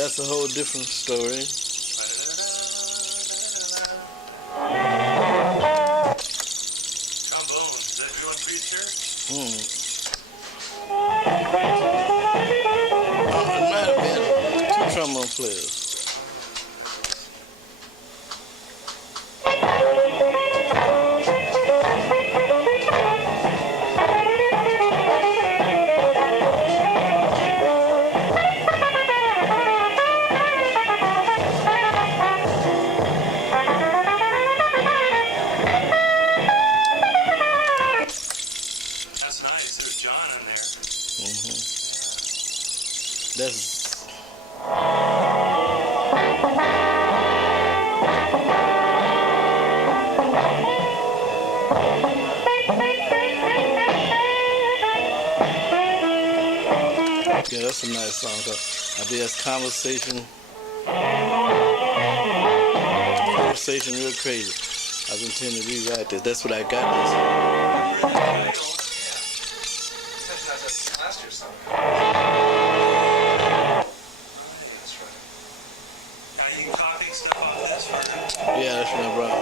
That's a whole different story. Trombone, is that your preacher? It might have been two trombone players. That's yeah, that's a nice song. I think that's conversation real crazy. I was intending to rewrite this. That's what I got this. Last year's song. That's right. Now you copying stuff off this one? Yeah, that's what I brought.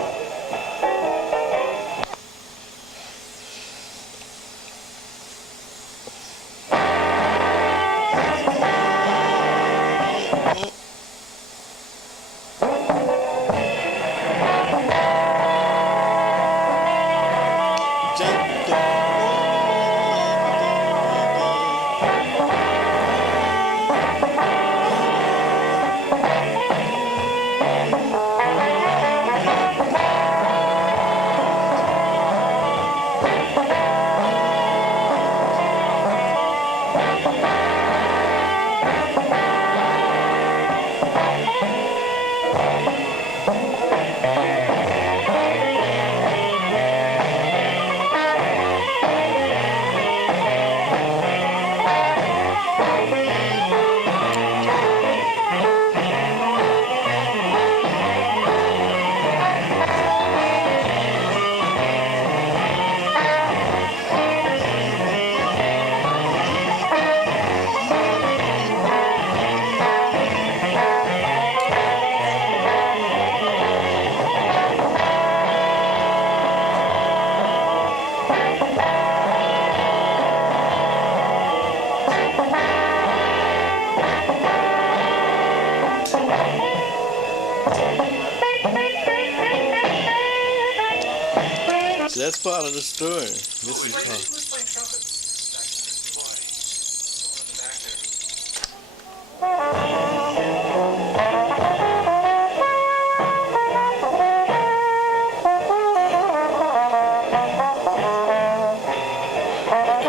So that's part of the story. This is part. Who's playing trumpet?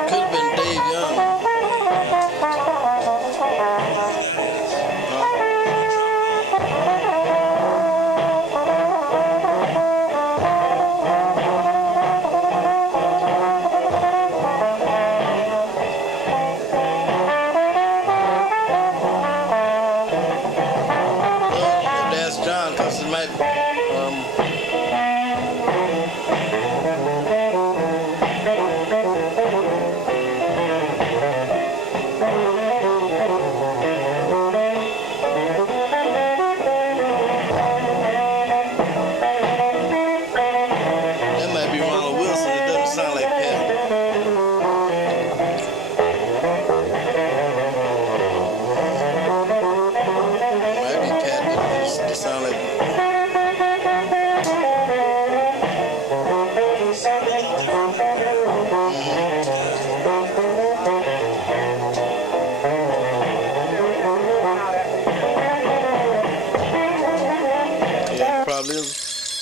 Could have been Dave Young.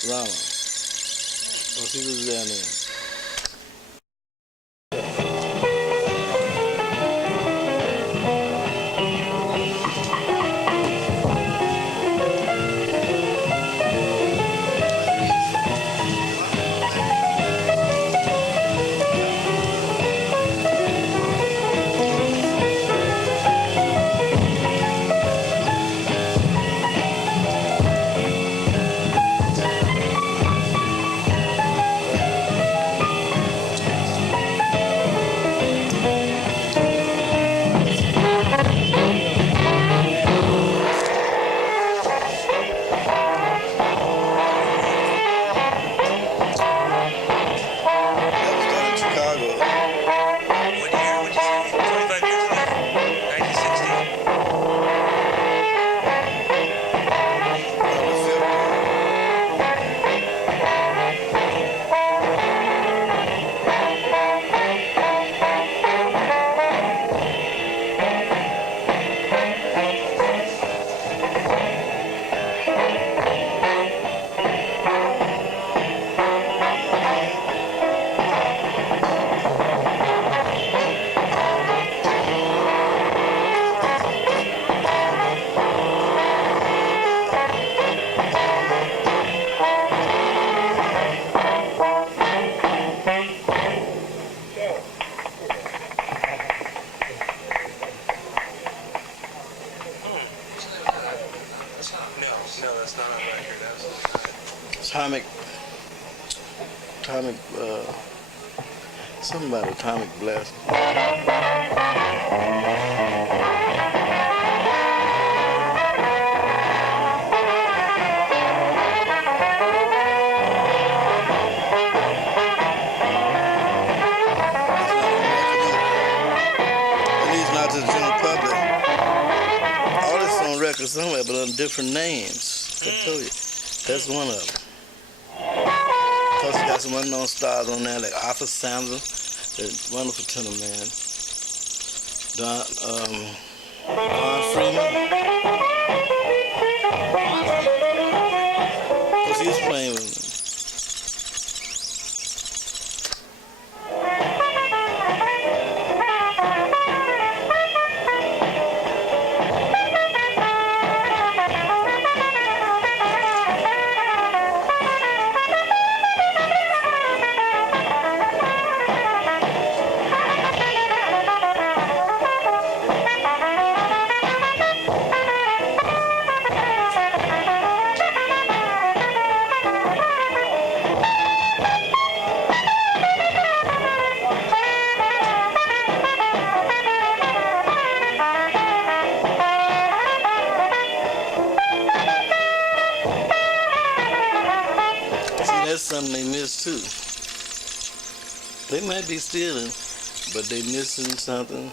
Ronald. Well, he was down there. atomic, something about atomic blast. At least not to the general public. All this on record somewhere, but under different names. I told you, that's one of them. Plus, you got some unknown stars on there, like Arthur Sandler, that wonderful tenor man. Don Freeman. Because he was playing with me. That's something they miss too. They might be stealing, but they missing something.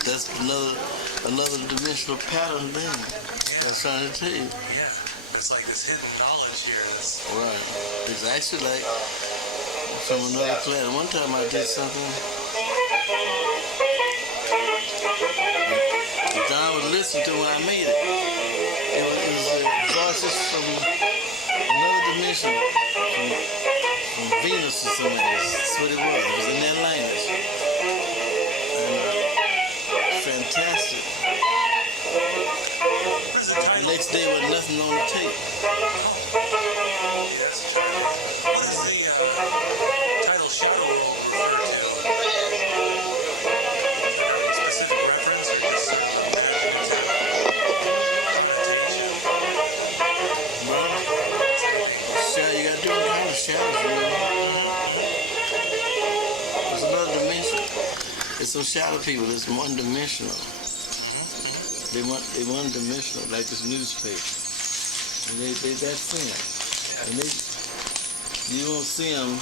That's another dimensional pattern thing. Yeah. That's trying to tell you. Yeah. It's like this hidden knowledge here. Right. It's actually like from another planet. One time I did something. Don was listening to when I made it. It was voices from another dimension, from Venus or something. That's what it was. It was in that language. Fantastic. The next day was nothing on the tape. What does the title Shadow refer to? There's some shadow people that's one-dimensional. They one-dimensional, like this newspaper. And they that thin. And you won't see them.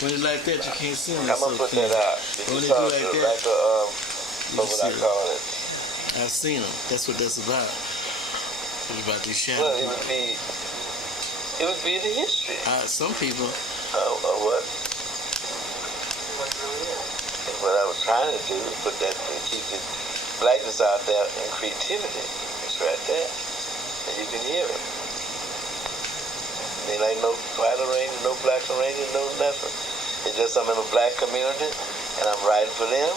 When it's like that, you can't see them. I'm gonna put that out. When they do like that, what would I call it? I've seen them. That's what that's about. It's about these shadows. Well, it would be the history. Some people. What? What I was trying to do is put that and keep the blackness out there and creativity. It's right there. And you can hear it. Ain't like no white arranger, no black arranger, no nothing. It's just I'm in a black community and I'm writing for them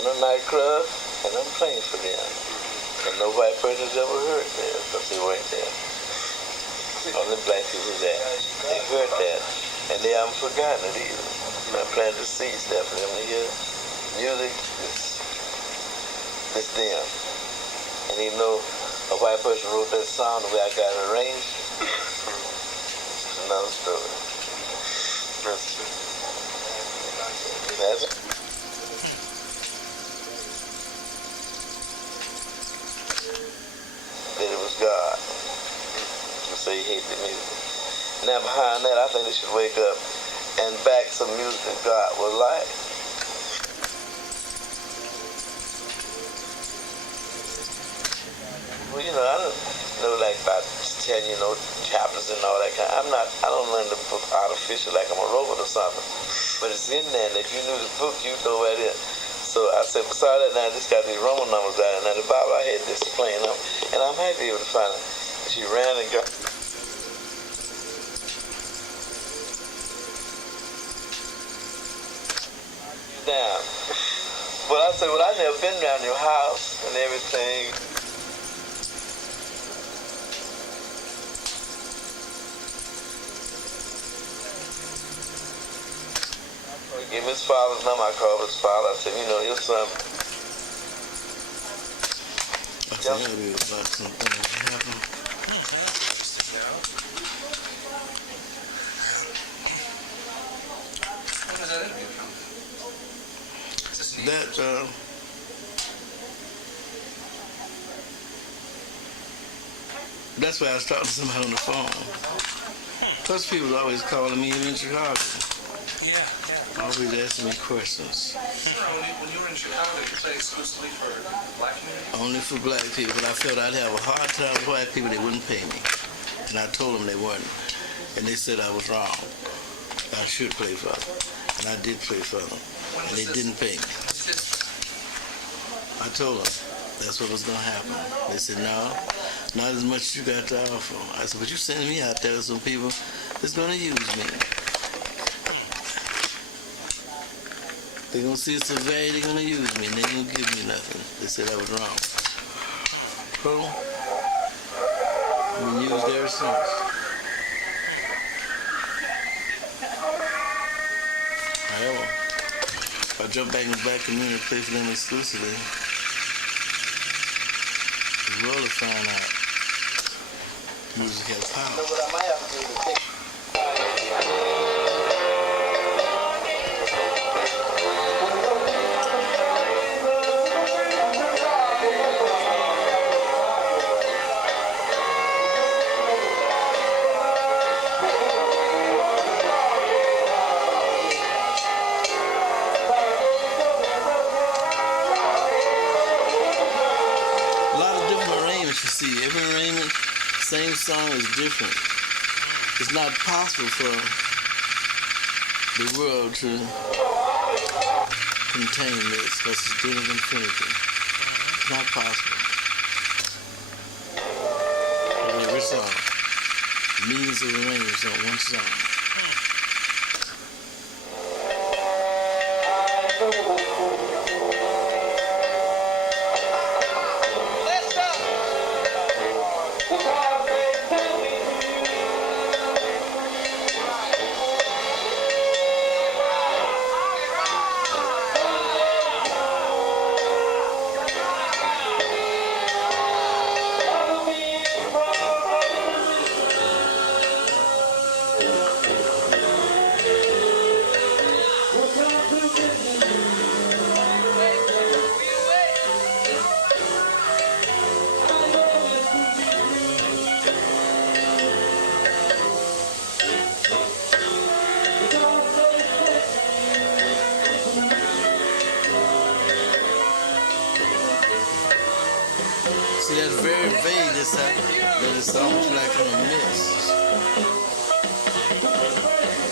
in a nightclub and I'm playing for them. And no white person's ever heard that because they weren't there. Only black people there. They heard that. And they haven't forgotten it either. I planted the seeds there for them to hear. Music is them. And even though a white person wrote that song the way I got it arranged, it's another story. That's it. That it was God. You say he hated the music. Now behind that, I think they should wake up and back some music that God was like. Well, I don't know like about telling chapters and all that kind. I don't learn the book artificial like I'm a robot or something. But it's in there, and if you knew the book, you'd know right in. So I said, besides that, now this got these Roman numbers out, and now the Bible, I had this playing up, and I might be able to find it. She ran and got. Down. But I said, well, I never been around your house and everything. Give his father's number. I called his father. I said, his son. I said, that'd be about something that happened. That's why I was talking to somebody on the phone. Plus, people was always calling me in Chicago. Yeah. Always asking me questions. When you were in Chicago, you played exclusively for black community? Only for black people. But I felt I'd have a hard time with white people. They wouldn't pay me. And I told them they weren't. And they said I was wrong. I should play for them. And I did play for them. And they didn't pay me. I told them that's what was going to happen. They said, no, not as much as you got to offer. I said, but you sending me out there with some people that's going to use me. They're going to see it's a value, they're going to use me, and they're going to give me nothing. They said I was wrong. So, I've been used ever since. However, if I jump back in the black community and play for them exclusively, the world will find out music has power. What I might have to do is take. Every arrangement, same song is different. It's not possible for the world to contain this because it's dealing with infinity. It's not possible. Every song, millions of arrangements on one song. it's almost like in a mist.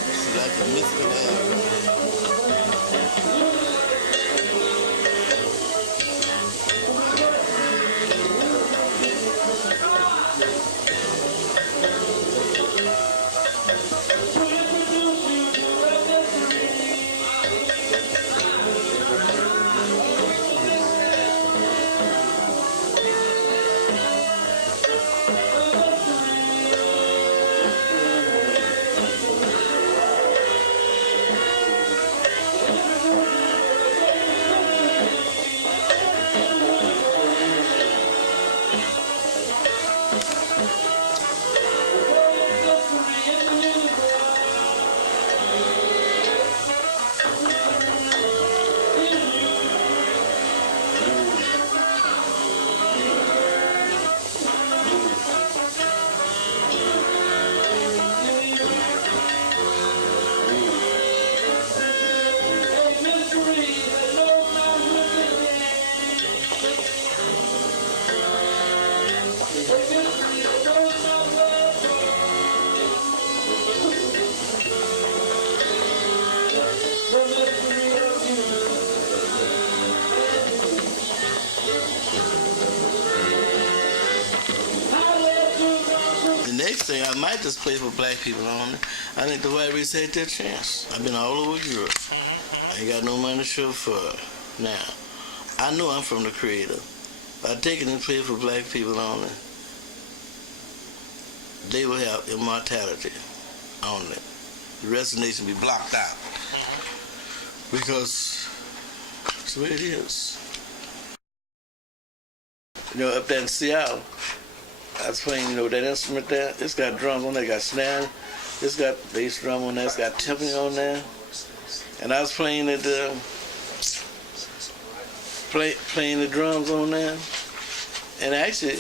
It's like a mystical air. I might just play for black people only. I think the white race had their chance. I've been all over Europe. I ain't got no money to show for it. Now, I know I'm from the Creator. By taking and play for black people only, they will have immortality only. The rest of the nation will be blocked out. Because that's the way it is. You know, up there in Seattle, I was playing, you know, that instrument there. It's got drums on there, got snare. It's got bass drum on there. It's got timpani on there. And I was playing it, playing the drums on there. And actually,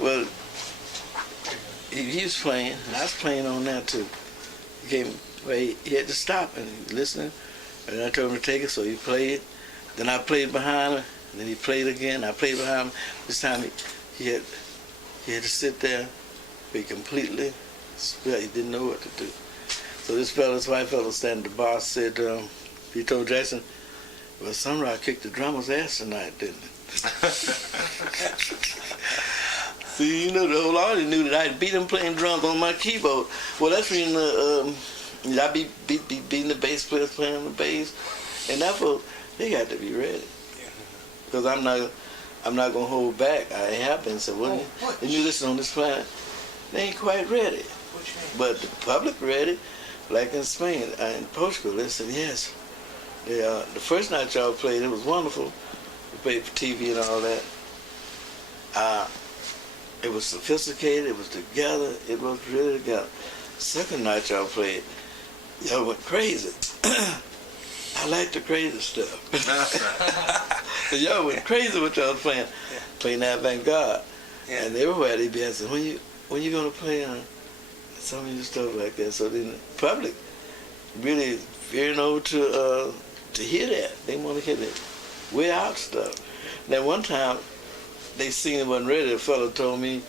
well, he was playing, and I was playing on that too. He had to stop and listening. And I told him to take it, so he played. Then I played behind him. And then he played again. I played behind him. This time he had to sit there, be completely still. He didn't know what to do. So this white fellow standing at the bar said, he told Jackson, well, Sunrise kicked the drummer's ass tonight, didn't it? See, you know, the whole audience knew that I beat him playing drums on my keyboard. Well, that's when I be beating the bass players playing the bass. And therefore, they got to be ready. Because I'm not going to hold back. I have been. So when you listen on this planet, they ain't quite ready. But the public ready, like in Spain, in Portugal, they said, yes. The first night y'all played, it was wonderful. We played for TV and all that. It was sophisticated, it was together, it was really together. Second night y'all played, y'all went crazy. I like the crazy stuff. So y'all went crazy with y'all playing that avant-garde. Yeah. And everywhere they be asking, when you gonna play some of your stuff like that? So then the public really veering over to hear that. They want to hear that way out stuff. Then one time they seen it wasn't ready. A fellow told me,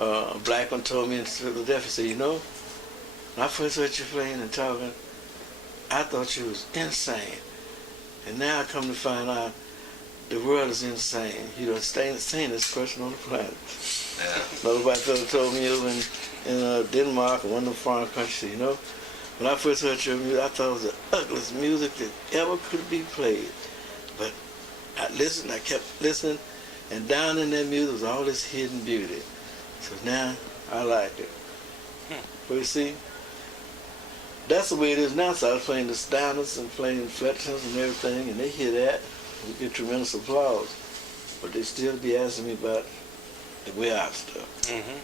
a black one told me in Philadelphia, said, you know, when I first heard you playing and talking, I thought you was insane. And now I come to find out the world is insane. You know, sanest person on the planet. Yeah. Another white fellow told me over in Denmark, or one of the foreign countries, you know, when I first heard your music, I thought it was the ugliest music that ever could be played. But I listened, I kept listening, and down in that music was all this hidden beauty. So now I like it. But you see, that's the way it is now. So I was playing the Steiners and playing Fletchers and everything, and they hear that. We get tremendous applause. But they still be asking me about the way out stuff. Mm-hmm.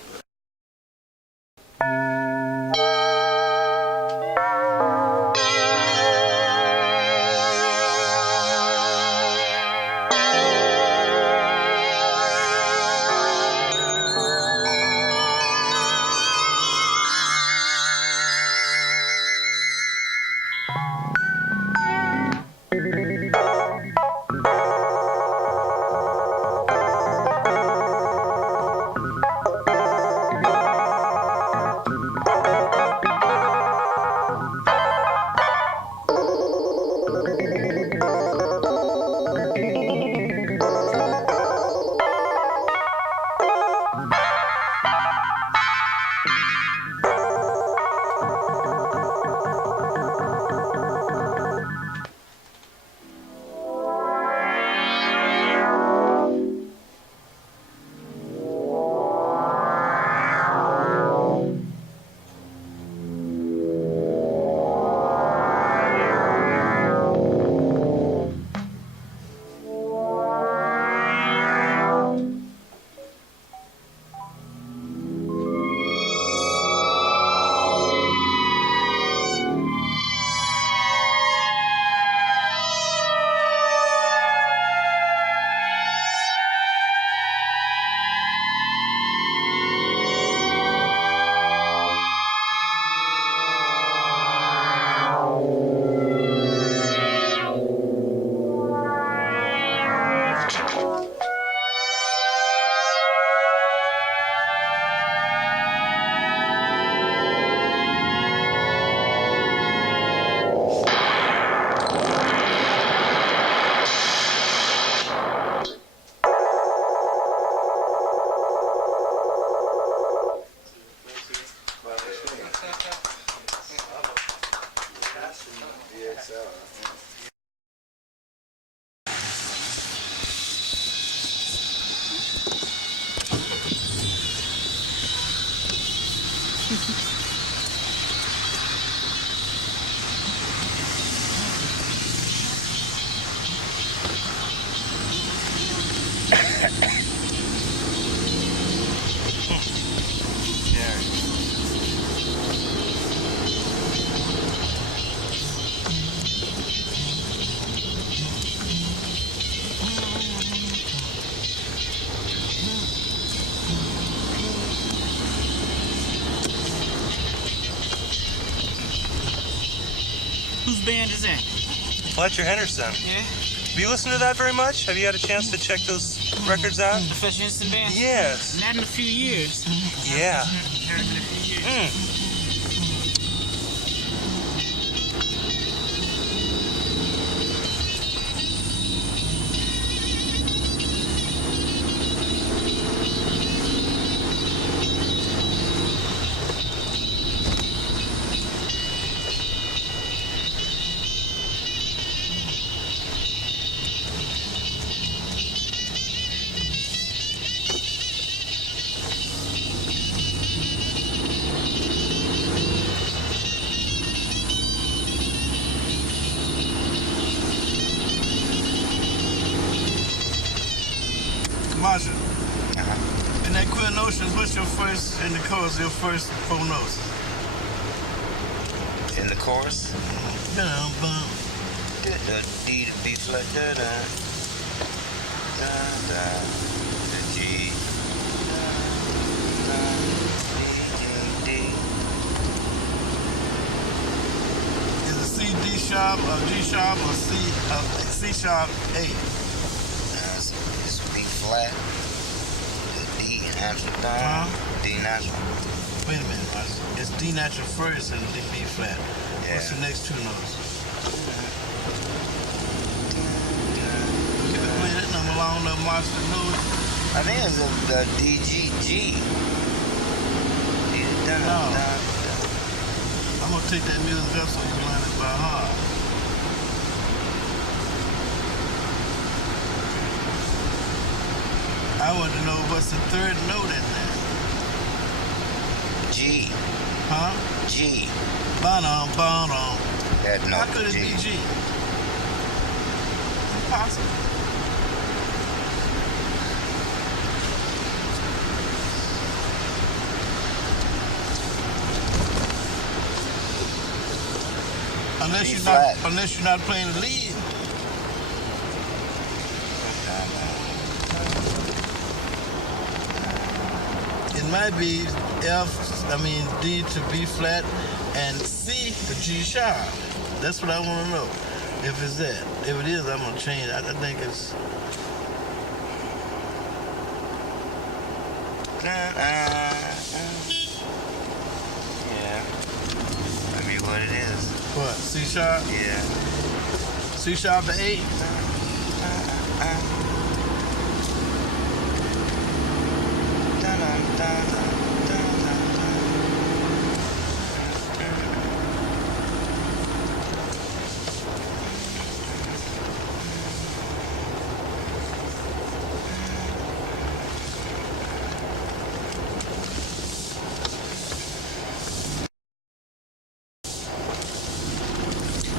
Whose band is that? Fletcher Henderson. Yeah? Have you listened to that very much? Have you had a chance to check those records out? The Fletcher Henderson band? Yes. Not in a few years. Yeah. Heard him in a few years. Marsha, in that queer notions, what's your first, in the chorus, your first 4 notes? In the chorus, Dum, bum. the D, the B flat, da da, da da, the G, da da, D, D, D. Is it C, D sharp, or G sharp, or C sharp, A? It's B flat, the D natural down, D natural. Wait a minute, Marsha. It's D natural first and D B flat. Yeah. What's the next 2 notes? Can you play that number long enough, Marsha, to know it? I think it's the D, G, G. D, da, No. da, da. I'm gonna take that music up so you can learn it by heart. I want to know what's the 3rd note in there. G, Huh? G. Bon-on, bon-on. That note, How could it G. be G? Impossible. Unless you're not playing the lead. It might be D to B flat and C to G sharp. That's what I want to know. If it's that. If it is, I'm going to change it. I think it's... Yeah. Maybe what it is. What? C sharp? Yeah. C sharp to A?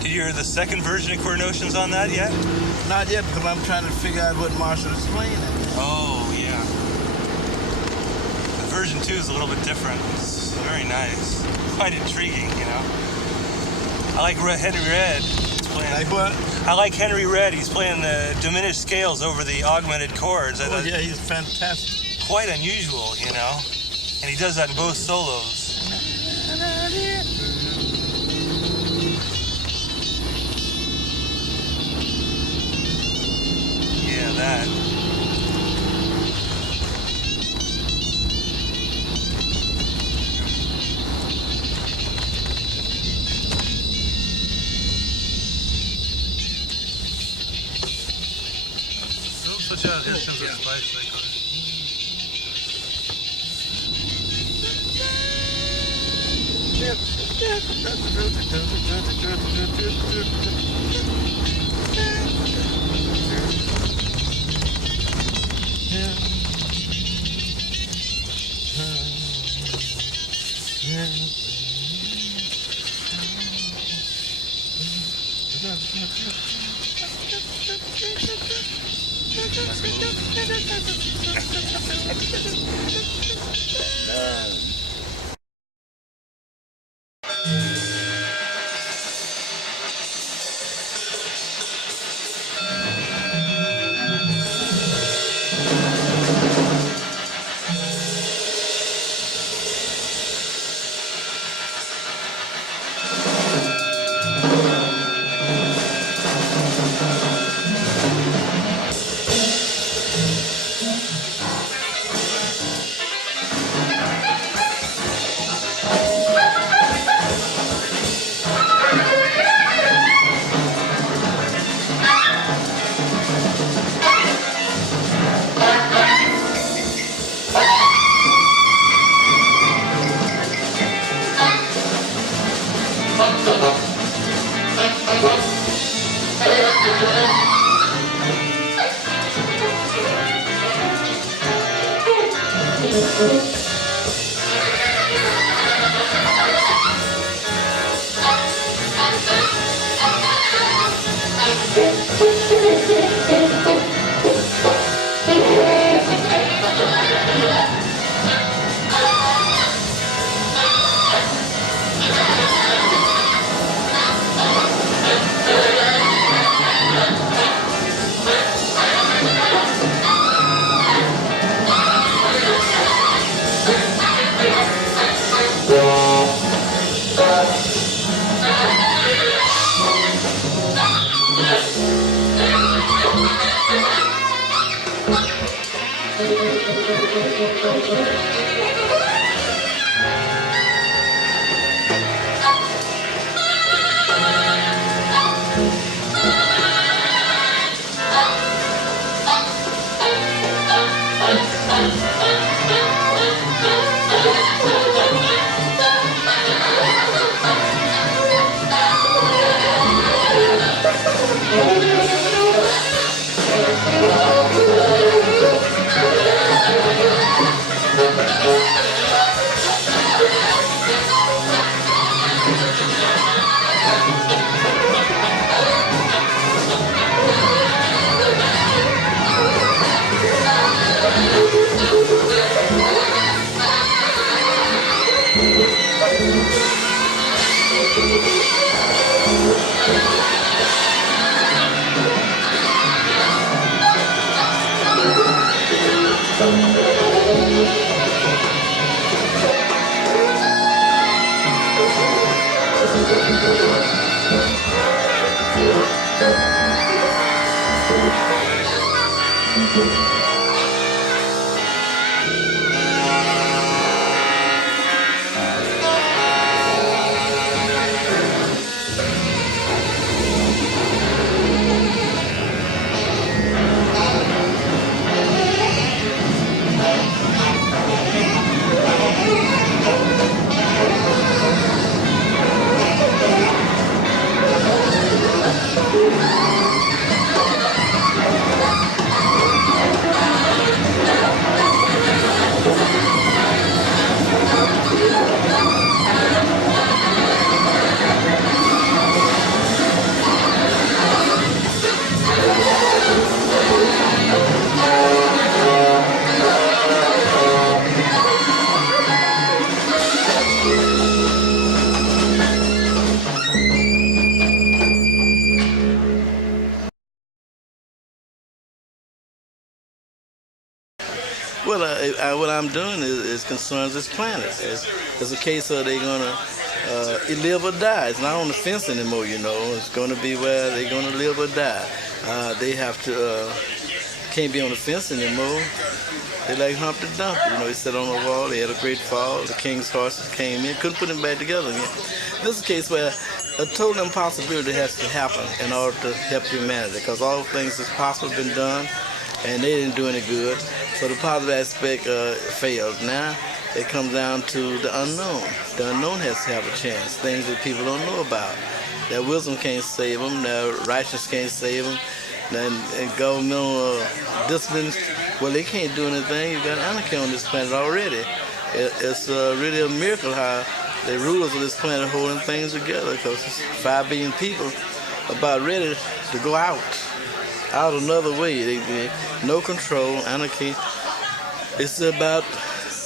Did you hear the second version of Queer Notions on that yet? Not yet, because I'm trying to figure out what Marshall is playing. Oh, yeah. The version 2 is a little bit different. It's very nice. Quite intriguing, you know. I like Henry Red. He's playing, Like what? I like Henry Red. He's playing the diminished scales over the augmented chords. I thought Yeah, he's fantastic. quite unusual, you know. And he does that in both solos. Yeah, that. Don't switch out his sense of spice like that. Well, what I'm doing is concerns this planet. It's a case of they're gonna live or die. It's not on the fence anymore, you know. It's gonna be where they're gonna live or die. They have to can't be on the fence anymore. They like Humpty Dumpty, you know. They sat on the wall. They had a great fall. The king's horses came in, couldn't put them back together again. This is a case where a total impossibility has to happen in order to help humanity, because all things that's possible have been done, and they didn't do any good. So the positive aspect failed. Now it comes down to the unknown. The unknown has to have a chance, things that people don't know about. Their wisdom can't save them, their righteousness can't save them, and governmental discipline, well, they can't do anything. You got anarchy on this planet already. It's really a miracle how the rulers of this planet holding things together, because it's 5 billion people about ready to go out another way. No control, anarchy. It's about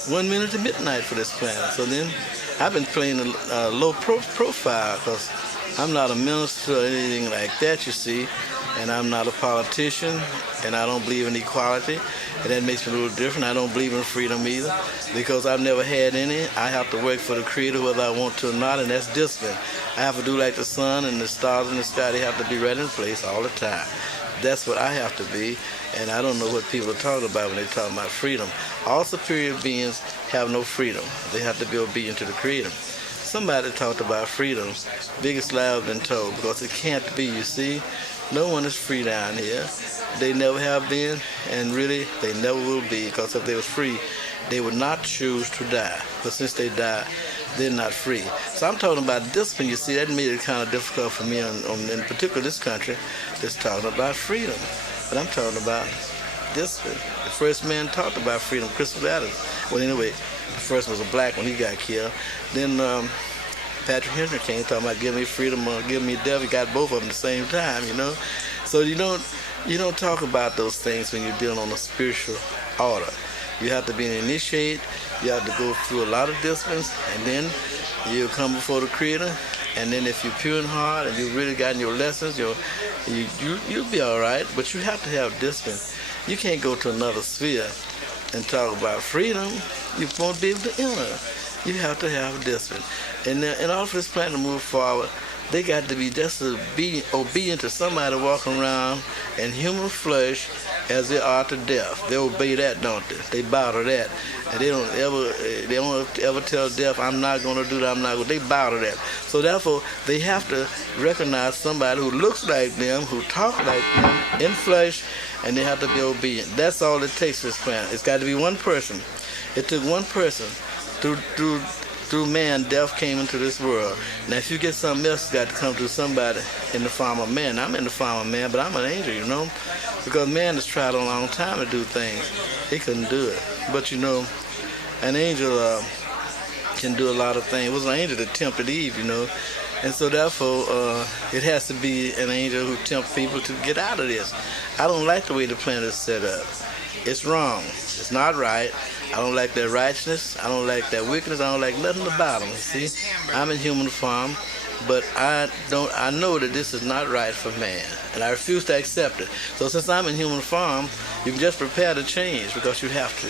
1 minute to midnight for this planet. So then I've been playing a low profile, because I'm not a minister or anything like that, you see, and I'm not a politician, and I don't believe in equality, and that makes me a little different. I don't believe in freedom either, because I've never had any. I have to work for the Creator whether I want to or not, and that's discipline. I have to do like the sun and the stars in the sky. They have to be right in place all the time. That's what I have to be, and I don't know what people are talking about when they talk about freedom. All superior beings have no freedom. They have to be obedient to the Creator. Somebody talked about freedom. Biggest lie I've been told, because it can't be, you see. No one is free down here. They never have been, and really, they never will be, because if they was free, they would not choose to die. But since they died, they're not free. So I'm talking about discipline, you see. That made it kind of difficult for me, in particular this country, just talking about freedom. But I'm talking about discipline. The first man talked about freedom, Christopher Adams. Well, anyway, the first was a black one. He got killed. Then Patrick Henry came talking about give me freedom or give me death. He got both of them at the same time, you know. So you don't talk about those things when you're dealing on a spiritual order. You have to be an initiate. You have to go through a lot of disciplines, and then you come before the Creator. And then if you're pure in heart and you've really gotten your lessons, you'll be all right. But you have to have discipline. You can't go to another sphere and talk about freedom. You won't be able to enter. You have to have discipline. And in order for this planet to move forward, they got to be just to be obedient to somebody walking around in human flesh as they are to death. They obey that, don't they? They bow to that. And they don't ever tell death, I'm not going to do that, I'm not going to. They bow to that. So therefore, they have to recognize somebody who looks like them, who talks like them, in flesh, and they have to be obedient. That's all it takes for this planet. It's got to be one person. It took one person through man, death came into this world. Now, if you get something else, it's got to come through somebody in the form of man. I'm in the form of man, but I'm an angel, you know, because man has tried a long time to do things. He couldn't do it. But, you know, an angel can do a lot of things. It was an angel that tempted Eve, you know, and so therefore, it has to be an angel who tempts people to get out of this. I don't like the way the planet is set up. It's wrong. It's not right. I don't like their righteousness. I don't like their wickedness. I don't like nothing about them. You see, I'm in human form, but I know that this is not right for man, and I refuse to accept it. So since I'm in human form, you can just prepare to change, because you have to.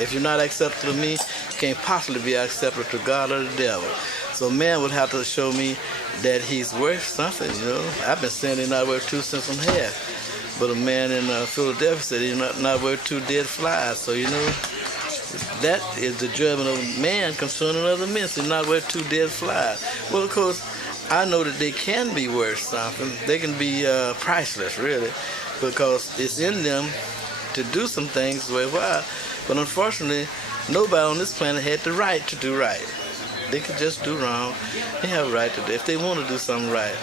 If you're not acceptable to me, you can't possibly be acceptable to God or the devil. So man would have to show me that he's worth something, you know. I've been saying he's not worth 2 cents from half. But a man in Philadelphia said he's not worth 2 dead flies. So, you know, that is the judgment of man concerning other men. So he's not worth 2 dead flies. Well, of course, I know that they can be worth something. They can be priceless, really, because it's in them to do some things worthwhile. But unfortunately, nobody on this planet had the right to do right. They could just do wrong. They have a right to do. If they want to do something right,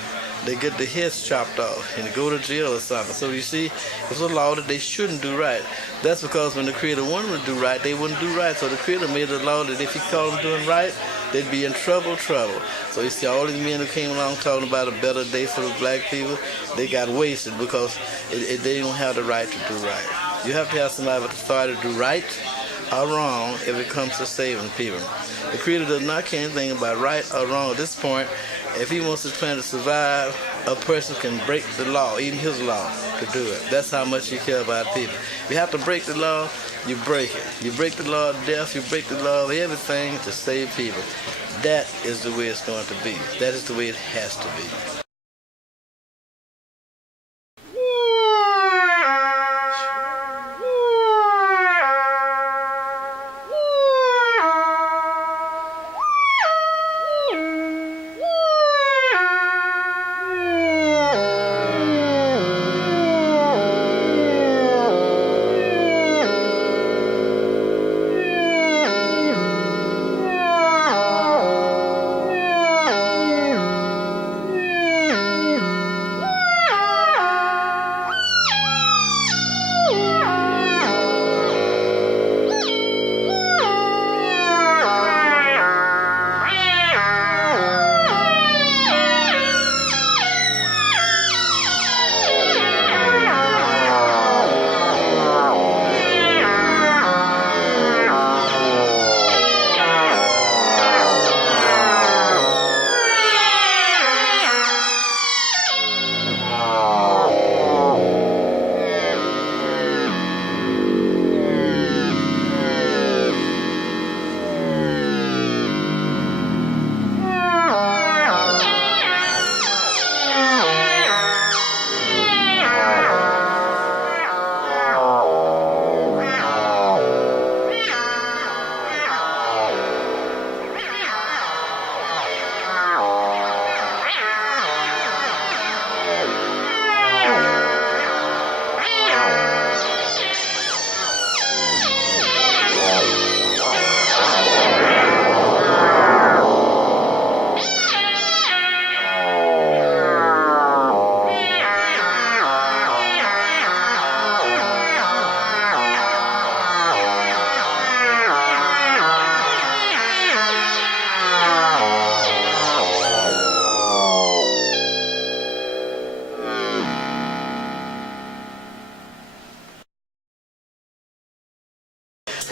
they get their heads chopped off and they go to jail or something. So you see, it's a law that they shouldn't do right. That's because when the Creator wanted them to do right, they wouldn't do right. So the Creator made a law that if he called them doing right, they'd be in trouble. So you see, all these men who came along talking about a better day for the black people, they got wasted because they don't have the right to do right. You have to have somebody with authority to do right or wrong if it comes to saving people. The Creator does not care anything about right or wrong at this point. If he wants this planet to survive, a person can break the law, even his law, to do it. That's how much he cares about people. If you have to break the law, you break it. You break the law of death, you break the law of everything to save people. That is the way it's going to be. That is the way it has to be.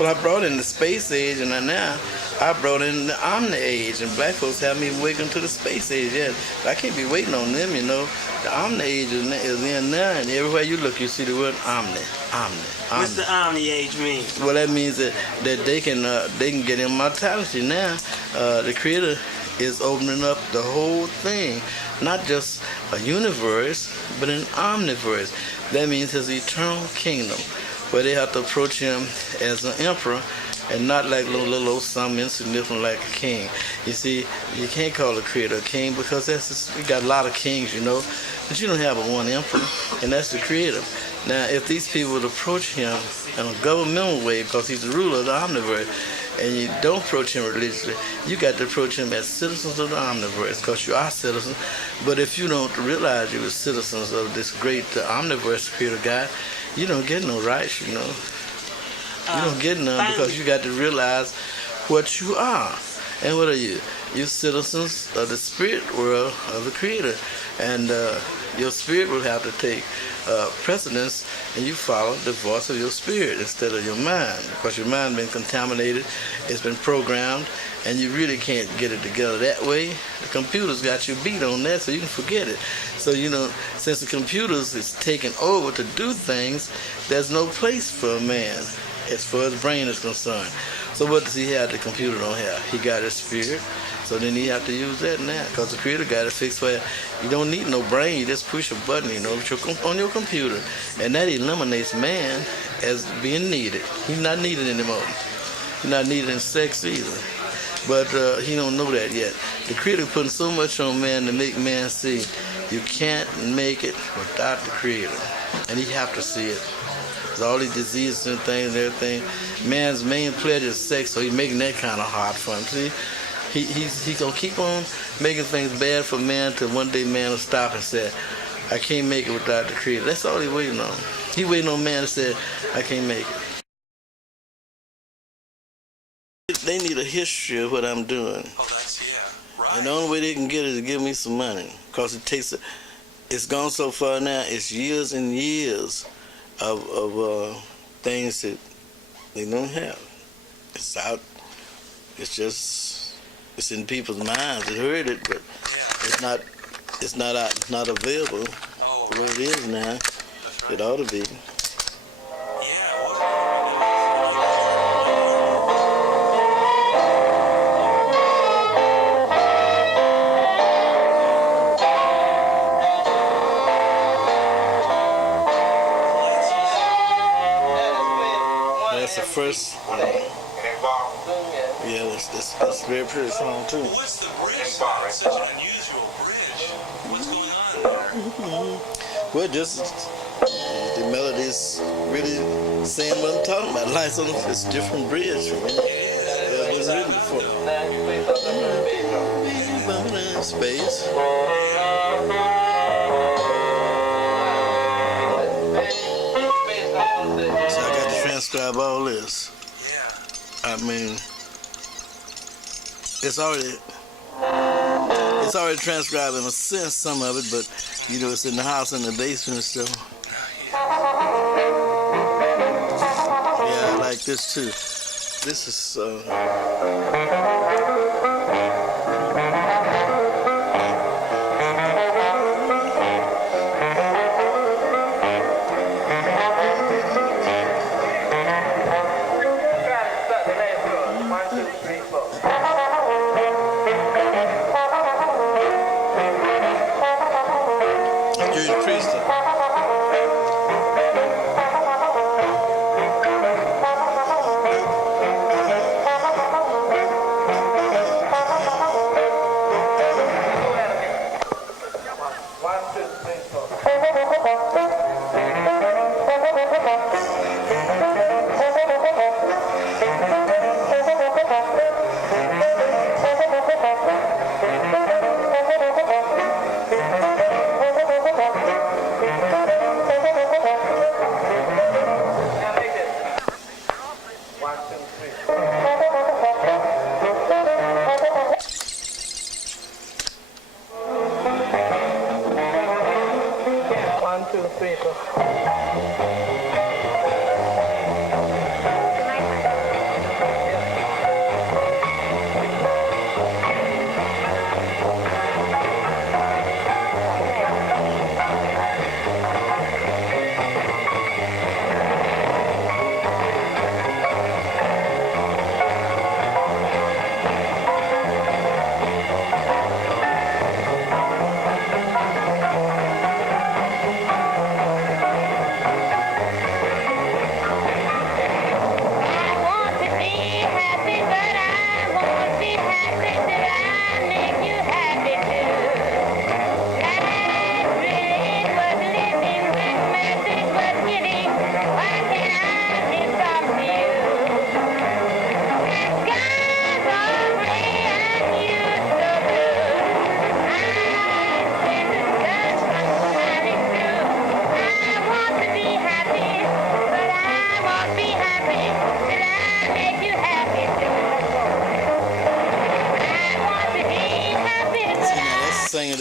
what I brought in the space age, and now I brought in the omni age, and black folks have me waking to the space age. Yeah, but I can't be waiting on them, you know. The omni age is in there, and everywhere you look, you see the word omni. What's the omni age mean? Well, that means that they can get immortality now. The Creator is opening up the whole thing, not just a universe, but an omniverse. That means His eternal kingdom, where they have to approach Him as an emperor and not like little old something insignificant like a king. You see, you can't call the Creator a king because we got a lot of kings, you know, but you don't have but one emperor, and that's the Creator. Now, if these people would approach Him in a governmental way, because He's the ruler of the omniverse, and you don't approach Him religiously, you got to approach Him as citizens of the omniverse, because you are citizens. But if you don't realize you're citizens of this great omniverse Creator God, you don't get no rights, you know. You don't get none because you got to realize what you are. And what are you? You're citizens of the spirit world of the Creator. And your spirit will have to take precedence, and you follow the voice of your spirit instead of your mind, because your mind has been contaminated, it's been programmed, and you really can't get it together that way. The computer's got you beat on that, so you can forget it. So, you know, since the computers is taking over to do things, there's no place for a man as far as brain is concerned. So what does he have the computer don't have? He got his spirit. So then you have to use that now, because the Creator got it fixed where you don't need no brain. You just push a button, you know, on your computer, and that eliminates man as being needed. He's not needed anymore. He's not needed in sex either. But he don't know that yet. The Creator putting so much on man to make man see you can't make it without the Creator, and he have to see it. There's all these diseases and things and everything. Man's main pleasure is sex, so he's making that kind of hard for him. See? He's going to keep on making things bad for man till one day man will stop and say, I can't make it without the Creator. That's all he's waiting on. He's waiting on man to say, I can't make it. They need a history of what I'm doing. Oh, that's, yeah, right. And the only way they can get it is to give me some money. Because it's gone so far now, it's years and years of things that they don't have. It's out. It's in people's minds. They heard it, but it's not available the way it is now. It ought to be. That's the first. Yeah, that's a very pretty song too. What's the bridge? It's such an unusual bridge. What's going on there? Well, just the melodies really saying what I'm talking about. Like some it's different bridge from it. Space. So I got to transcribe all this. I mean, it's already transcribed in a sense, some of it, but you know, it's in the house in the basement, so yeah, I like this too. This is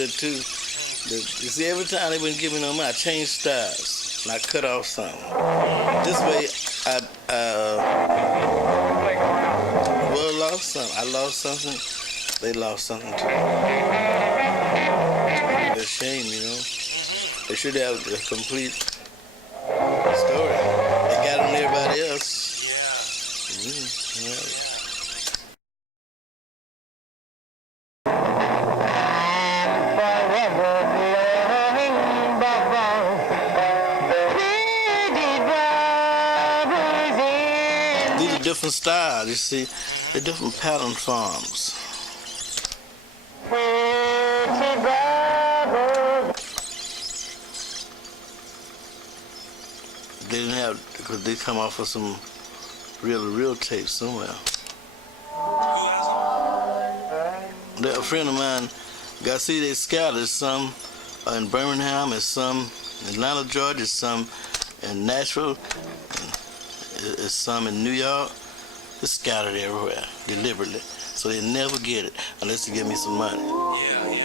that too. You see, every time they wouldn't give me no money, I changed styles and I cut off something. This way, I lost something. I lost something. They lost something too. It's a shame, you know. They should have a complete story. They got on everybody else. Yeah. These are different styles, you see. They're different pattern forms. They didn't have, because they come off of some real tape somewhere. A friend of mine, got see they scattered some in Birmingham, and some in Atlanta, Georgia, some in Nashville, and some in New York. It's scattered everywhere, deliberately. So they never get it unless they give me some money.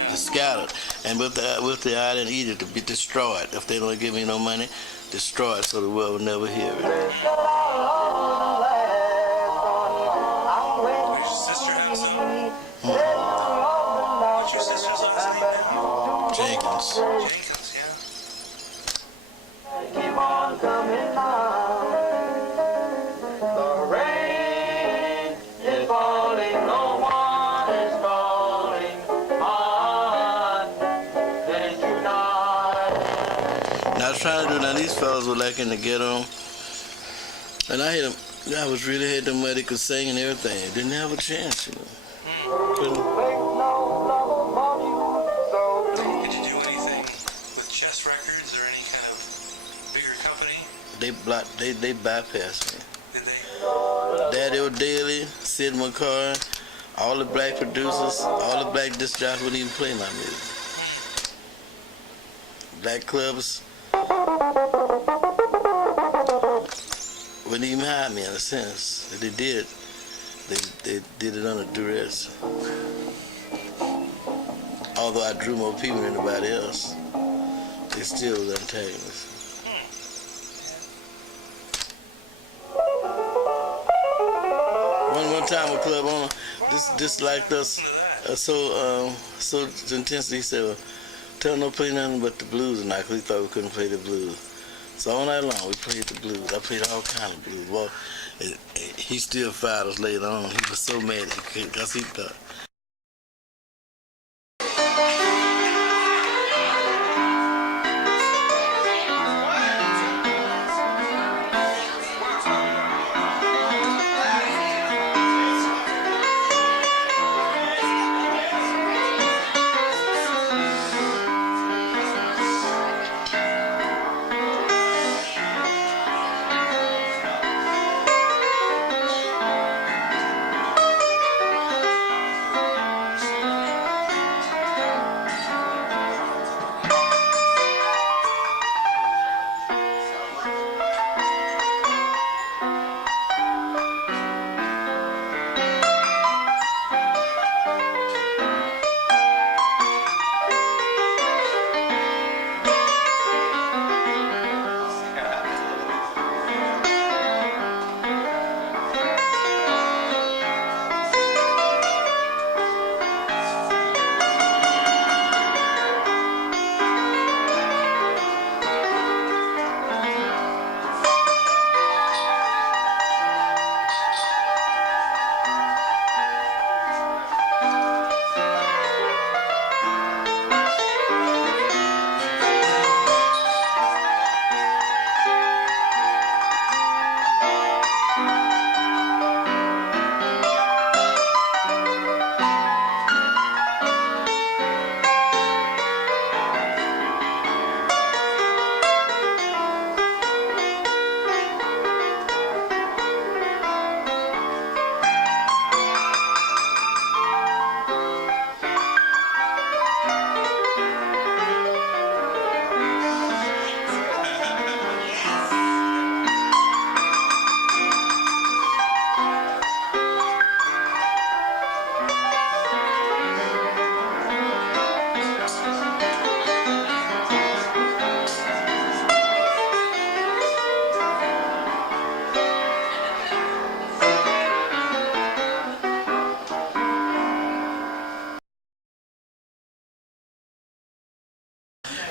It's scattered. And with the idea and eat it to be destroyed. If they don't give me no money, destroy it so the world will never hear it. Your sister has some? What's your sister's last name? Jenkins. Jenkins, yeah. Keep on coming down. The rain is falling, no one is falling on. Did you not? Now I was trying to do, now these fellas were like in the ghetto, and I was really had them where they could sing and everything. Didn't have a chance, you know. Couldn't. Did you do anything with Chess Records or any kind of bigger company? They bypassed me. Did they? Daddy O'Daly, Sid McCarr, all the black producers, all the black disc jockeys wouldn't even play my music. Black clubs wouldn't even hire me in a sense. If they did, they did it under duress. Although I drew more people than anybody else, they still was antagonists. One time a club owner disliked us so intensely. He said, well, tell them don't play nothing but the blues tonight, because he thought we couldn't play the blues. So all night long we played the blues. I played all kind of blues. Well, he still fired us later on. He was so mad because he thought.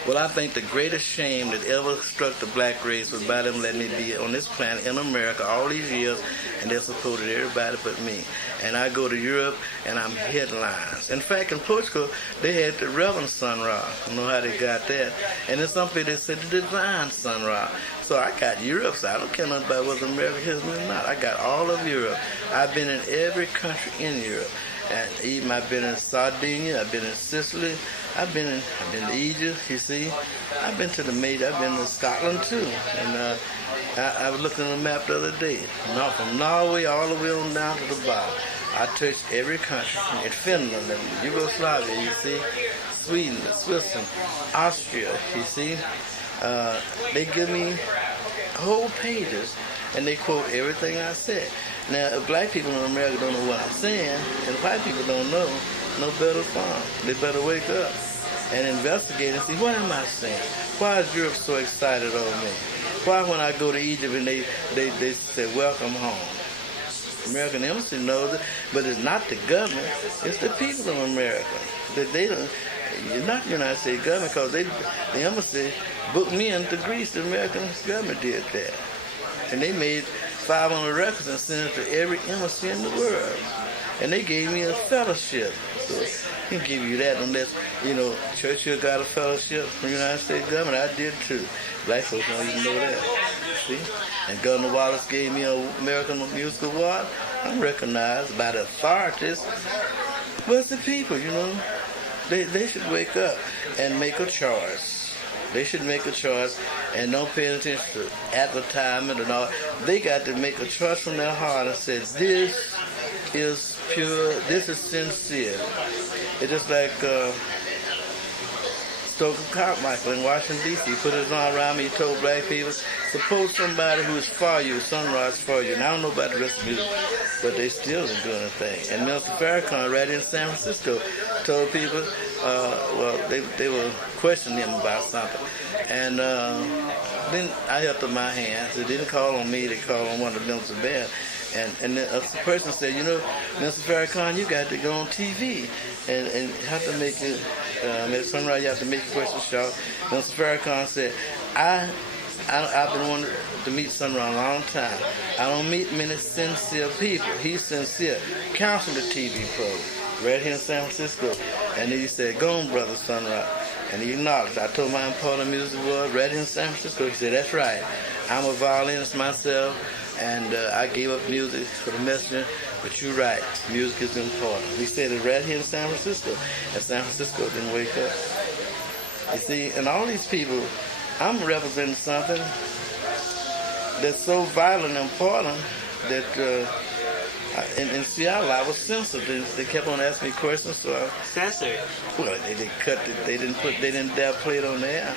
Well, I think the greatest shame that ever struck the black race was by them letting me be on this planet in America all these years, and they supported everybody but me. And I go to Europe, and I'm headlines. In fact, in Portugal, they had the Reverend Sun Ra. I don't know how they got that. And then some people, they said the Divine Sun Ra. So I got Europe, so I don't care nothing about whether America has me or not. I got all of Europe. I've been in every country in Europe. And even I've been in Sardinia, I've been in Sicily, I've been to Egypt, you see. I've been to the major, I've been to Scotland too. And I was looking at the map the other day. From Norway all the way on down to the bottom. I touched every country. In Finland and Yugoslavia, you see. Sweden, Switzerland, Austria, you see. They give me whole pages and they quote everything I said. Now, if black people in America don't know what I'm saying, and white people don't know, no better farm. They better wake up and investigate and see, what am I saying? Why is Europe so excited over me? Why when I go to Egypt and they say, welcome home? American embassy knows it, but it's not the government, it's the people of America. They don't, it's not the United States government, because the embassy booked me into Greece. The American government did that. And they made 500 records and sent it to every embassy in the world. And they gave me a fellowship. So they can give you that unless, Churchill got a fellowship from the United States government. I did too. Black folks don't even know that. See? And Governor Wallace gave me an American Music Award. I'm recognized by the authorities. But it's the people, They should wake up and make a choice. They should make a choice and don't pay attention to advertisement and all. They got to make a choice from their heart and say, this is pure, this is sincere. It's just like Stoker Carmichael in Washington, D.C. He put his arm around me, he told black people, suppose somebody who is for you, sunrise for you. And I don't know about the rest of the music, but they still didn't do anything. And Mr. Farrakhan, right in San Francisco, told people, they were questioning him about something. And then I held up my hands. They didn't call on me, they called on one of the members of the band. And the person said, Mr. Farrakhan, you got to go on TV and have to make it, at Sunrise, you have to make your question short. Mr. Farrakhan said, I've been wanting to meet Sunrise a long time. I don't meet many sincere people. He's sincere. Cancel the TV program right here in San Francisco. And then he said, go on, brother Sunrise. And he acknowledged. I told my important music was right here in San Francisco. He said, that's right. I'm a violinist myself, and I gave up music for the messenger, but you're right. Music is important. He said it right here in San Francisco, and San Francisco didn't wake up. You see, and all these people, I'm representing something that's so violent and important that in Seattle I was censored. They kept on asking me questions, so I censored. Well, they cut it. They didn't dare play it on the air.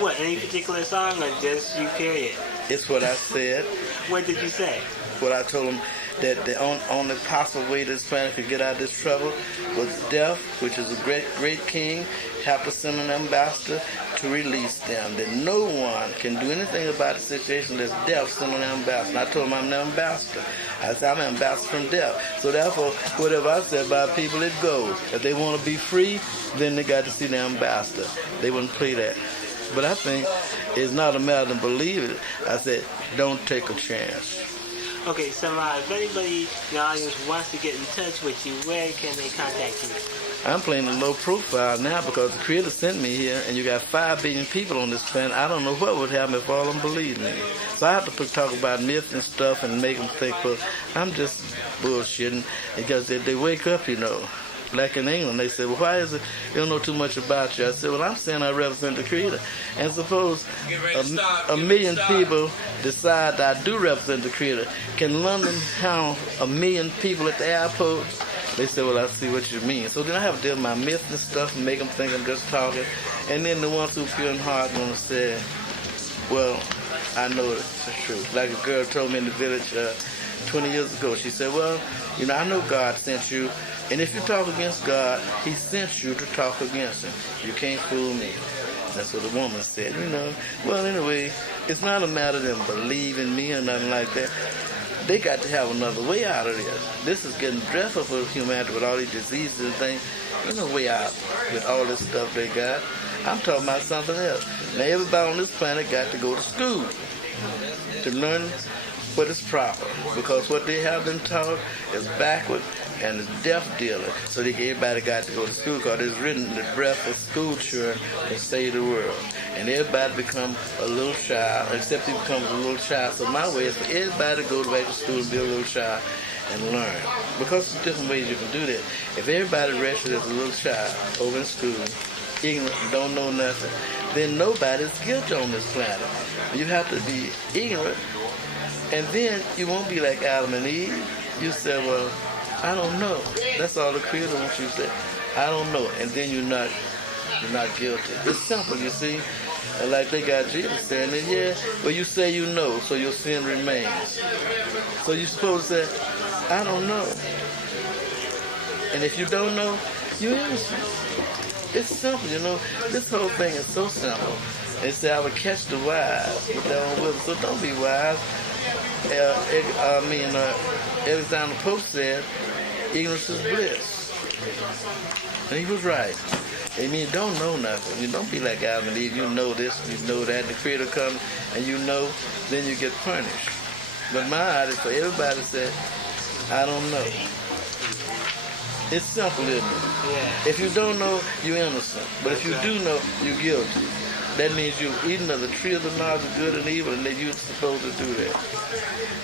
What? Any particular song, or just you period? It's what I said. What did you say? What I told them, that the only possible way this planet could get out of this trouble was death, which is a great king, have to send an ambassador to release them. That no one can do anything about the situation that's death, send an ambassador. And I told them I'm the ambassador. I said I'm an ambassador from death. So therefore, whatever I said about people, it goes. If they want to be free, then they got to see the ambassador. They wouldn't play that. But I think it's not a matter of believe it. I said, don't take a chance. Okay, so if anybody in the audience wants to get in touch with you, where can they contact you? I'm playing a low profile now because the Creator sent me here, and you got 5 billion people on this planet. I don't know what would happen if all of them believed me. So I have to talk about myths and stuff and make them think, well, I'm just bullshitting, because if they wake up, like in England, they say, well, why is it you don't know too much about you? I said, well, I'm saying I represent the Creator. And suppose a million people decide that I do represent the Creator. Can London count 1 million people at the airport? They say, well, I see what you mean. So then I have to deal with my myths and stuff and make them think I'm just talking. And then the ones who pure in heart going to say, well, I know it's true. Like a girl told me in the village 20 years ago. She said, well, I know God sent you. And if you talk against God, He sent you to talk against Him. You can't fool me. That's what the woman said, Well, anyway, it's not a matter of them believing me or nothing like that. They got to have another way out of this. This is getting dreadful for humanity with all these diseases and things. There's no way out with all this stuff they got. I'm talking about something else. Now, everybody on this planet got to go to school to learn what is proper, because what they have been taught is backward and it's deaf dealing. So everybody got to go to school, because it's written the breath of school children will save the world. And everybody become a little child, except he becomes a little child. So my way is for everybody to go back to school and be a little child and learn. Because there's different ways you can do that. If everybody registered as a little child over in school, ignorant, don't know nothing, then nobody's guilty on this planet. You have to be ignorant, and then you won't be like Adam and Eve. You say, well, I don't know. That's all the Creator wants you to say. I don't know. And then you're not guilty. It's simple, you see. And like they got Jesus saying that, yeah, well, you say you know, so your sin remains. So you're supposed to say, I don't know. And if you don't know, you're innocent. It's simple, you know. This whole thing is so simple. They say, I would catch the wise with their own wisdom. So don't be wise. Alexander Pope said, ignorance is bliss. And he was right. I mean, don't know nothing. You don't be like Adam and Eve. You know this, you know that. The Creator comes and you know, then you get punished. But my idea for everybody said, I don't know. It's simple, isn't it? Yeah. If you don't know, you're innocent. But if you do know, you're guilty. That means you've eaten of the tree of the knowledge of good and evil, and that you're supposed to do that.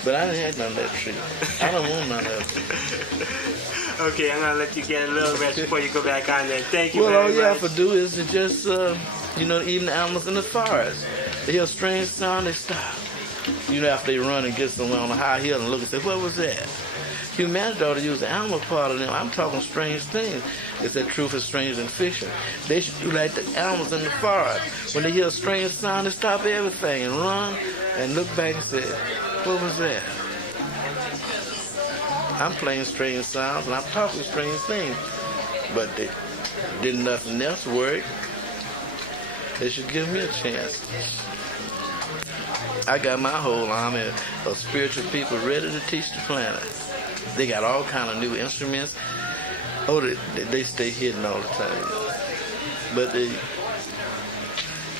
But I didn't have none of that tree. I don't want none of it. Okay, I'm gonna let you get a little rest before you go back on there. Thank you Well, all very you much. have to do is to just, even the animals in the forest. They hear a strange sound, they stop. After they run and get somewhere on a high hill and look and say, what was that? Humanity ought to use the animal part of them. I'm talking strange things. They said truth is stranger than fiction. They should do like the animals in the forest. When they hear a strange sound, they stop everything and run and look back and say, what was that? I'm playing strange sounds and I'm talking strange things. But did nothing else work. They should give me a chance. I got my whole army of spiritual people ready to teach the planet. They got all kind of new instruments. Oh, they stay hidden all the time. But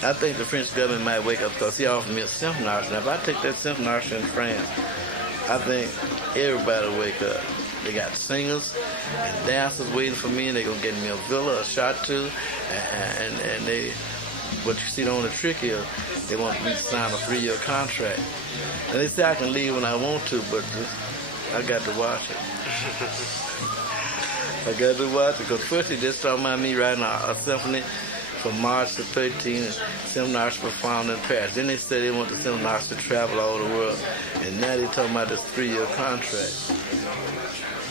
I think the French government might wake up, because he offered me a seminar. Now, if I take that seminar in France, I think everybody will wake up. They got singers and dancers waiting for me, and they're going to get me a villa, a chateau, and they, what you see on the trick is, they want me to sign a 3-year contract. And they say I can leave when I want to, but I got to watch it. I got to watch it, because first they just talking about me writing a symphony from March to 13th, seminars performed in Paris. Then they said they want the seminars to travel all over the world, and now they're talking about this 3-year contract.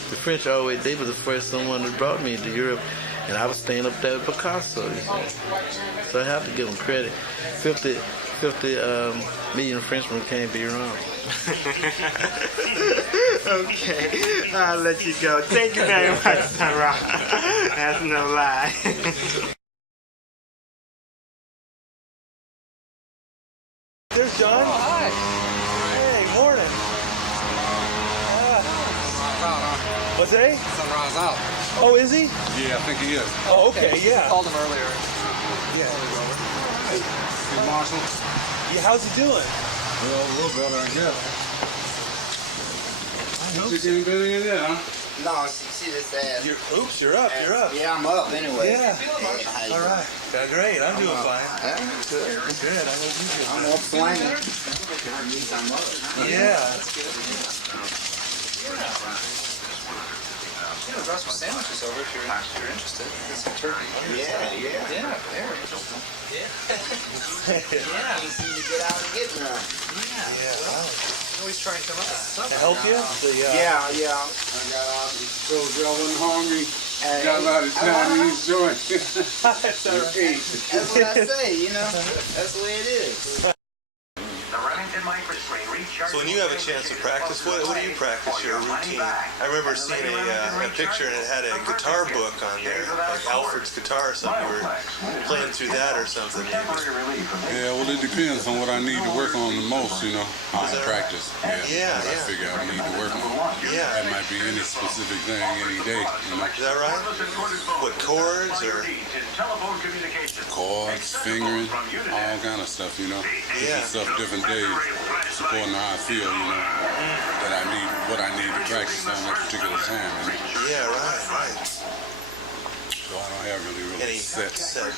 The French always, they were the first someone that brought me to Europe, and I was staying up there with Picasso, you see. So I have to give them credit. 50 million Frenchmen can't be wrong. Okay, I'll let you go. Thank you very much, Ronald. That's no lie. There's John. Oh, hi. Hey, morning. What's that? Ronald's out. Oh, is he? Yeah, I think he is. Oh, okay, yeah. Called him earlier. Yeah. Hey, Marshall. Yeah, how's he doing? Well, a little better, I guess. You getting better in there, huh? No, see this ass. Oops, you're up, you're up. Yeah, I'm up anyway. Yeah. How you All right. Yeah, great, I'm doing fine. Yeah, good. Good, I hope you do. I'm up swinging. Yeah. Yeah, I brought some sandwiches over if you're interested. Get some turkey. Yeah. Yeah, there. Yeah, you see you get out and get none. Always try and come up with something. To help you? Yeah. I got out and told you I wasn't hungry. Got a lot of Chinese joints. That's all right. That's what I say, That's the way it is. The Remington microspray So when you have a chance to practice, what do you practice your routine? I remember seeing a picture and it had a guitar book on there, like Alfred's guitar or something. You were playing through that or something. Yeah, well, it depends on what I need to work on the most, you know, how I practice. Yeah, what I figure I need to work on. Yeah. That might be any specific thing any day, you know. Is that right? What, chords or? Chords, fingering, all kind of stuff, you know. Different stuff, different days, supporting how I feel, you know, that I need, what I need to practice on that particular time, you know. Yeah, right. So I don't have really Any set. set It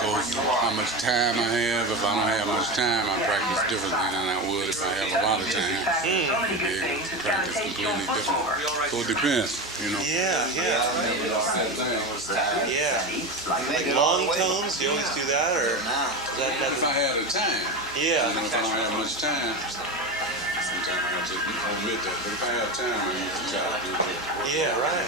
goes to how much time I have. If I don't have much time, I practice differently than I would if I have a lot of time. I'd be able to practice completely different. So it depends, you know. Yeah. Like long tones, you always do that, or If I had the time. Yeah. You know, if I don't have much time, sometimes I have to omit that. But if I have time, I usually try to do that. Yeah, right.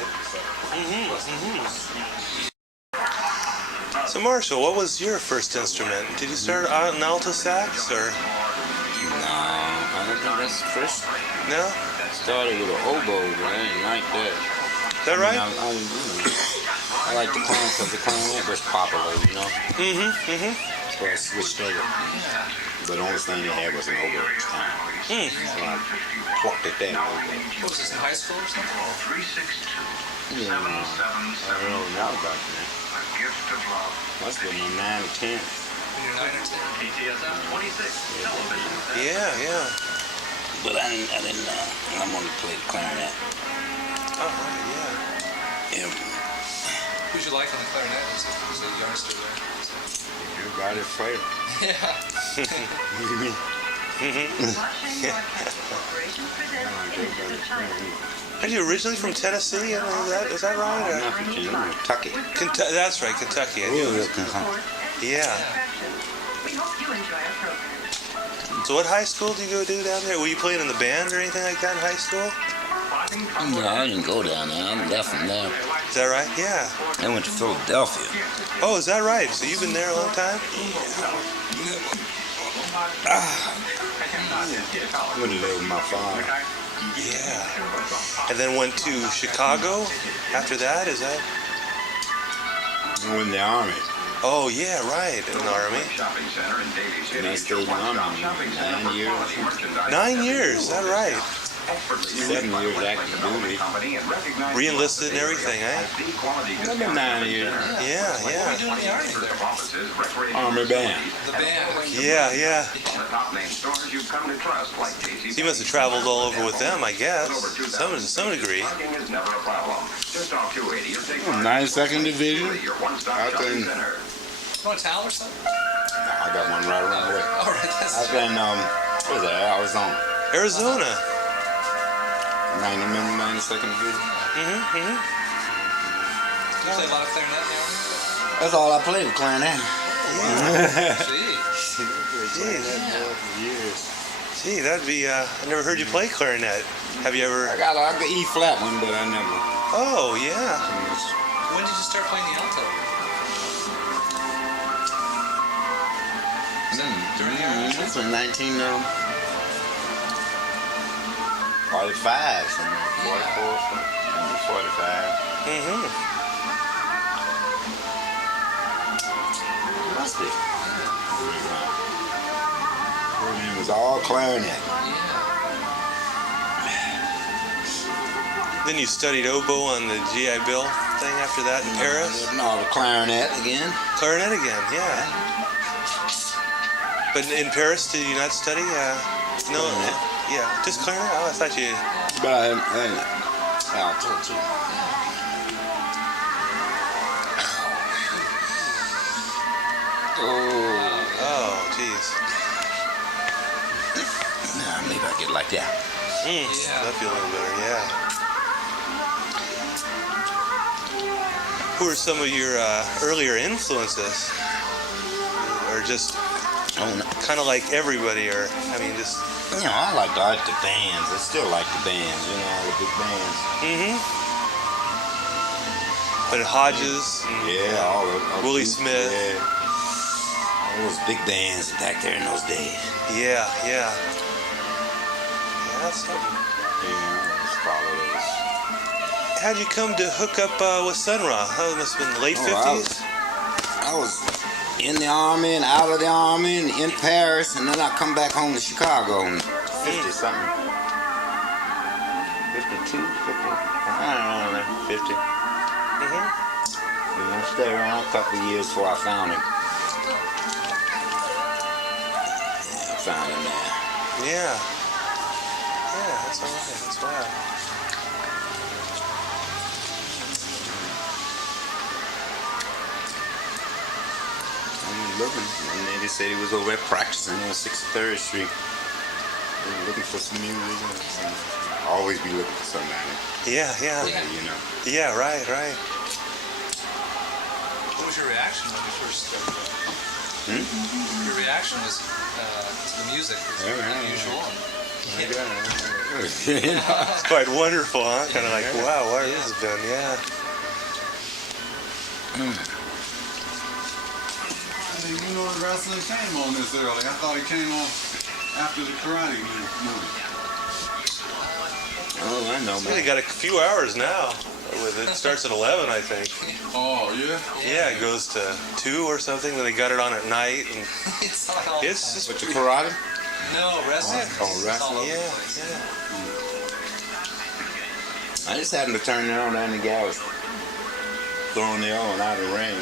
So Marshall, what was your first instrument? Did you start out in alto sax or? No, I don't think that's the first. No? Started with an oboe, but I didn't like that. Is that right? I like the clarinet because the clarinet was popular, you know? So I switched over. But the only thing they had was an oboe at the time. So I plucked at that oboe. What was this, in high school or something? Yeah, I don't know now about that. Must have been 9 or 10. Yeah. But I didn't I wanted to play the clarinet. Oh, yeah. Who'd you like on the clarinet? Was it youngster there? Everybody's favorite. Are you originally from Tennessee? Is that right? Or? Not from Kentucky. That's right, Kentucky. I knew it. Yeah. So what high school did you go do down there? Were you playing in the band or anything like that in high school? No, I didn't go down there. I left from there. Is that right? Yeah. I went to Philadelphia. Oh, is that right? So you've been there a long time? I went to live with my father. Yeah. And then went to Chicago after that? Is that? I went in the Army. Oh, yeah, right. In the Army. And I stayed in the Army 9 years or something. 9 years, is that right? 7 years active duty. Re-enlisted and everything, eh? I've been 9 years. Yeah. What were you doing in the Army there? Army band. The band. Yeah. So you must have traveled all over with them, I guess. To some degree. 92nd Division. Out there in, You want a towel or something? I got one right around the way. All right, that's I've been, what was that, Arizona. Arizona. 92nd Division. You play a lot of clarinet in the Army? That's all I played, clarinet. Gee, that'd be, I never heard you play clarinet. Have you ever? I got the E flat one, but I never. Oh, yeah. When did you start playing the alto? That's in 1945, something. 44, 45. Must be. It was all clarinet. Then you studied oboe on the GI Bill thing after that in Paris? No, the clarinet again. Clarinet again, yeah. But in Paris, did you not study? No, yeah, just clarinet? Oh, I thought you... But alto too. Oh, jeez. Nah, maybe I get like that. That feel a little better, yeah. Who are some of your earlier influences? Or just kind of like everybody, or, I mean, just... You know, I like the bands. I still like the bands, you know, all the big bands. But Hodges, Yeah, all of Willie Smith. Yeah. All Those big bands back there in those days. Yeah. Yeah, that's something. Yeah, that's probably it. How'd you come to hook up with Sun Ra? That must have been the late 50s? I was in the army and out of the army and in Paris, and then I come back home to Chicago in 50 something. 52, 50, I don't know, 50. We went to stay around a couple of years before I found him. Yeah, I found him there. Yeah. Yeah, that's all right. That's wild. Looking, and then they said he was over there practicing on 63rd Street. They were looking for some music. Always be looking for somebody. Yeah. Yeah, you know. Yeah, right. What was your reaction when you first started? Your reaction was to the music was unusual. It's quite wonderful, huh? Kind of like, wow, what has this been? Yeah. You know the wrestling came on this early. I thought it came on after the karate movie. Oh, I know, They man. got a few hours now. With it starts at 11, I think. Oh, yeah? Yeah, it goes to 2 or something. Then they got it on at night, and It's all the it's time. just But the karate? No, wrestling. Oh, It's all over yeah, the place. yeah. I just happened to turn it on and the guy was throwing the on out of the ring.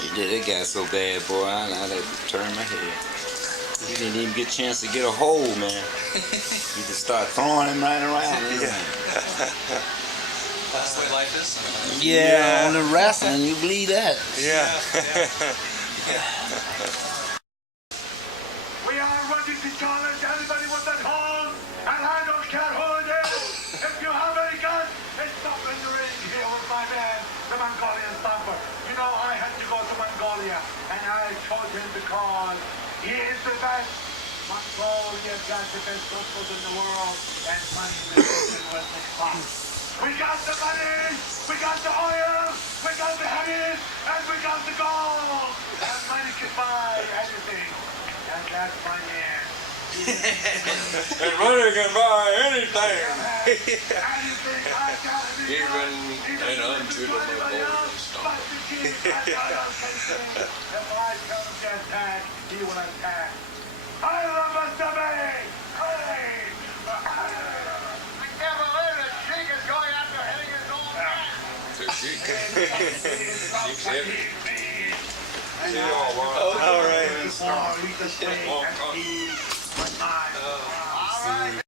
He did. It got so bad, boy. I had to turn my head. He didn't even get a chance to get a hold, man. He just started throwing him right around. That's the way life is. Yeah, on the wrestling, you believe that? Yeah. We are ready to challenge anybody with that horn, and I don't care who it is. If you have any guns, it's up in the ring here with my man, the Mongolian Thumper. You know, I had to go to Mongolia, and I chose him because he is the best. Mongolia got the best locals in the world, and money with the class. We got the money, we got the oil, we got the heavies, and we got the gold. And money can buy anything. And that's my man. And money can buy anything. Anything I got to be Even an untunable golden stump. If I tell him to attack, he will attack. I love us to be. Hey! I can't believe that Sheik is going after hitting his own man. Sheik's heavy. All right. All right,